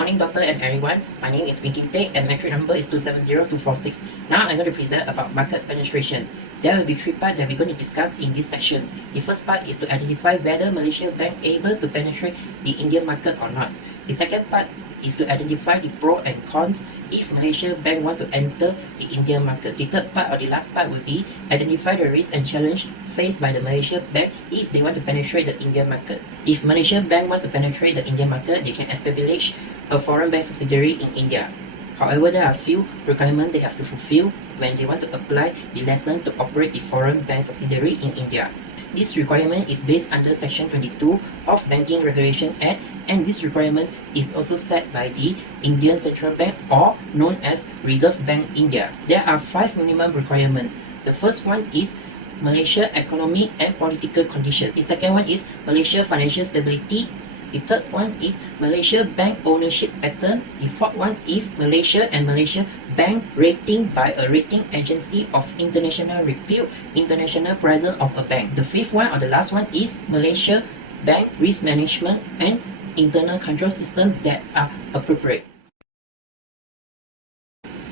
Morning, doctor and everyone. My name is Teik and MATRIC number is 270246. Now I'm going to present about market penetration. There will be three parts that we're going to discuss in this section. The first part is to identify whether Malaysia Bank able to penetrate the Indian market or not. The second part is to identify the pros and cons if Malaysia Bank want to enter the Indian market. The third part or the last part will be identify the risks and challenge faced by the Malaysia Bank if they want to penetrate the Indian market. If Malaysia Bank want to penetrate the Indian market, they can establish a foreign bank subsidiary in India. However, there are few requirements they have to fulfill when they want to apply the license to operate the foreign bank subsidiary in India. This requirement is based under Section 22 of Banking Regulation Act, and this requirement is also set by the Indian Central Bank, or known as Reserve Bank India. There are 5 minimum requirements. The first one is Malaysia economic and political condition. The second one is Malaysia financial stability. The third one is Malaysia bank ownership pattern. The fourth one is Malaysia and Malaysia bank rating by a rating agency of international repute, international presence of a bank. The fifth one or the last one is Malaysia bank risk management and internal control system that are appropriate.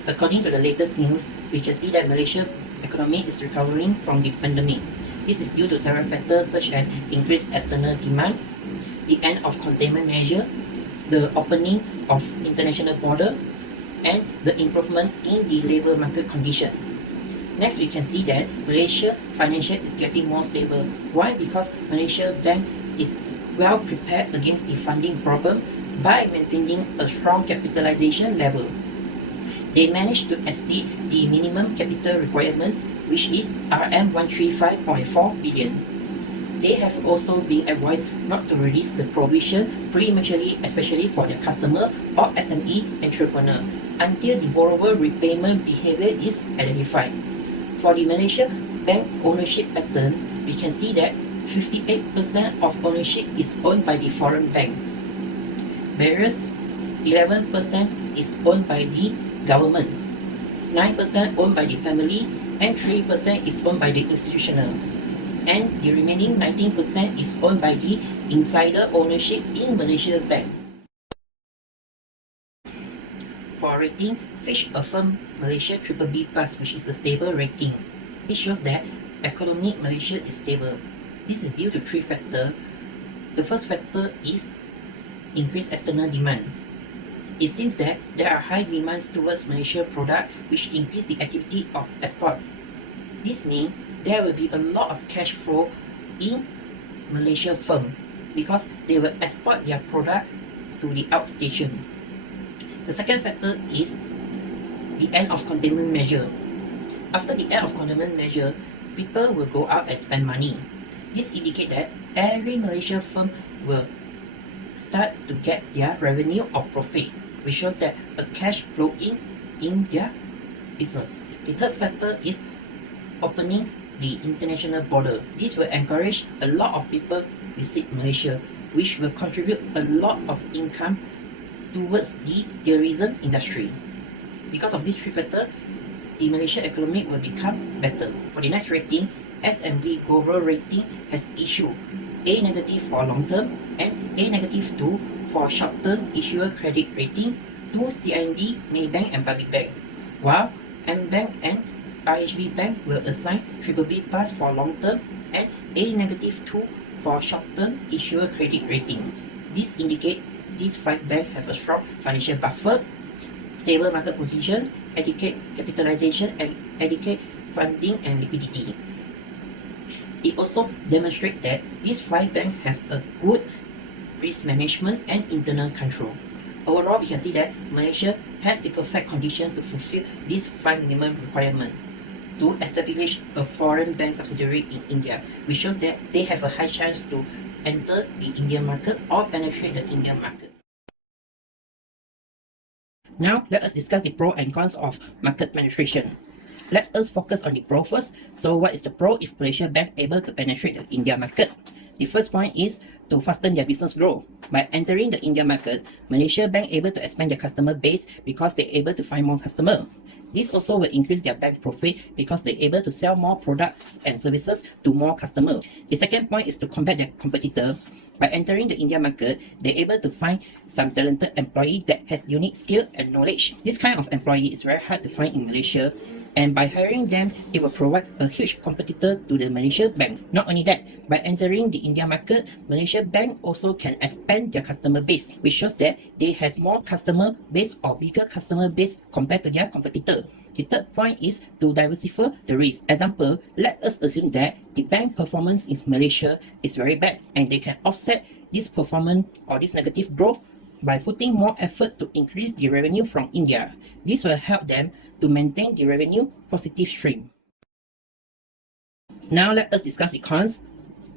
According to the latest news, we can see that Malaysia economy is recovering from the pandemic. This is due to several factors such as increased external demand, the end of containment measure, the opening of international border, and the improvement in the labor market condition. Next, we can see that Malaysia financial is getting more stable. Why? Because Malaysia Bank is well prepared against the funding problem by maintaining a strong capitalization level. They managed to exceed the minimum capital requirement, which is RM 135.4 billion. They have also been advised not to release the provision prematurely, especially for their customer or SME entrepreneur, until the borrower repayment behavior is identified. For the Malaysia bank ownership pattern, we can see that 58% of ownership is owned by the foreign bank, whereas 11% is owned by the government, 9% owned by the family, and 3% is owned by the institutional. And the remaining 19% is owned by the insider ownership in Malaysia Bank. For rating, Fitch affirmed Malaysia BBB+, which is a stable rating. It shows that economic Malaysia is stable. This is due to 3 factors. The first factor is increased external demand. It seems that there are high demands towards Malaysia product, which increase the activity of export. This means there will be a lot of cash flow in Malaysia firm because they will export their product to the outstation. The second factor is the end of containment measure. After the end of containment measure, people will go out and spend money. This indicates that every Malaysia firm will start to get their revenue or profit, which shows that a cash flow in their business. The third factor is opening the international border. This will encourage a lot of people visit Malaysia, which will contribute a lot of income towards the tourism industry. Because of these 3 factors, the Malaysia economy will become better. For the next rating, S&P Global Rating has issued A- for long-term and A- 2 for short-term issuer credit rating to CIMB, Maybank, and Public Bank, while M-Bank and IHB Bank will assign BBB+ for long-term and A- 2 for short-term issuer credit rating. This indicates these 5 banks have a strong financial buffer, stable market position, adequate capitalization, and adequate funding and liquidity. It also demonstrates that these 5 banks have a good risk management and internal control. Overall, we can see that Malaysia has the perfect condition to fulfill these 5 minimum requirements to establish a foreign bank subsidiary in India, which shows that they have a high chance to enter the Indian market or penetrate the Indian market. Now, let us discuss the pros and cons of market penetration. Let us focus on the pro first. So what is the pro if Malaysia Bank able to penetrate the India market? The first point is to fasten their business growth. By entering the India market, Malaysia Bank able to expand their customer base because they're able to find more customers. This also will increase their bank profit because they're able to sell more products and services to more customers. The second point is to combat their competitor. By entering the India market, they're able to find some talented employee that has unique skill and knowledge. This kind of employee is very hard to find in Malaysia, and by hiring them, it will provide a huge competitor to the Malaysia bank. Not only that, by entering the India market, Malaysia bank also can expand their customer base, which shows that they has more customer base or bigger customer base compared to their competitor. The third point is to diversify the risk. Example, let us assume that the bank performance in Malaysia is very bad, and they can offset this performance or this negative growth by putting more effort to increase the revenue from India. This will help them to maintain the revenue positive stream. Now let us discuss the cons.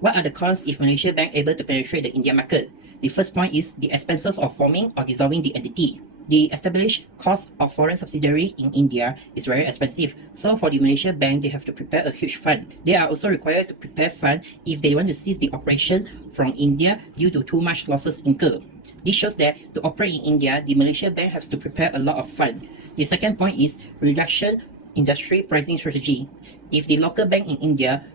What are the cons if Malaysia bank able to penetrate the India market? The first point is the expenses of forming or dissolving the entity. The established cost of foreign subsidiary in India is very expensive. So for the Malaysia bank, they have to prepare a huge fund. They are also required to prepare fund if they want to cease the operation from India due to too much losses incurred. This shows that to operate in India, the Malaysia bank has to prepare a lot of fund. The second point is reduction industry pricing strategy. If the local bank in India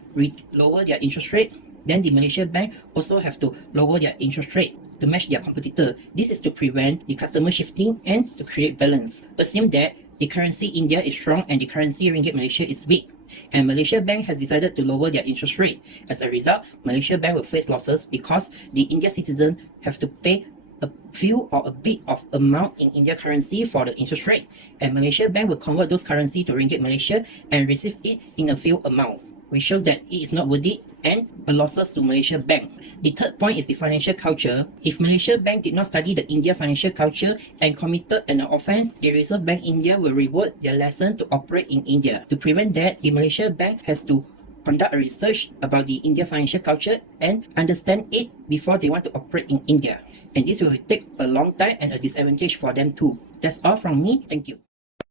lower their interest rate, then the Malaysia bank also have to lower their interest rate to match their competitor. This is to prevent the customer shifting and to create balance. Assume that the currency India is strong and the currency Ringgit Malaysia is weak, and Malaysia bank has decided to lower their interest rate. As a result, Malaysia bank will face losses because the India citizen have to pay a few or a bit of amount in India currency for the interest rate, and Malaysia bank will convert those currency to Ringgit Malaysia and receive it in a few amount, which shows that it is not worth it and a losses to Malaysia bank. The third point is the financial culture. If Malaysia bank did not study the India financial culture and committed an offense, the Reserve Bank India will reward their lesson to operate in India. To prevent that, the Malaysia bank has to conduct a research about the India financial culture and understand it before they want to operate in India. And this will take a long time and a disadvantage for them too. That's all from me. Thank you.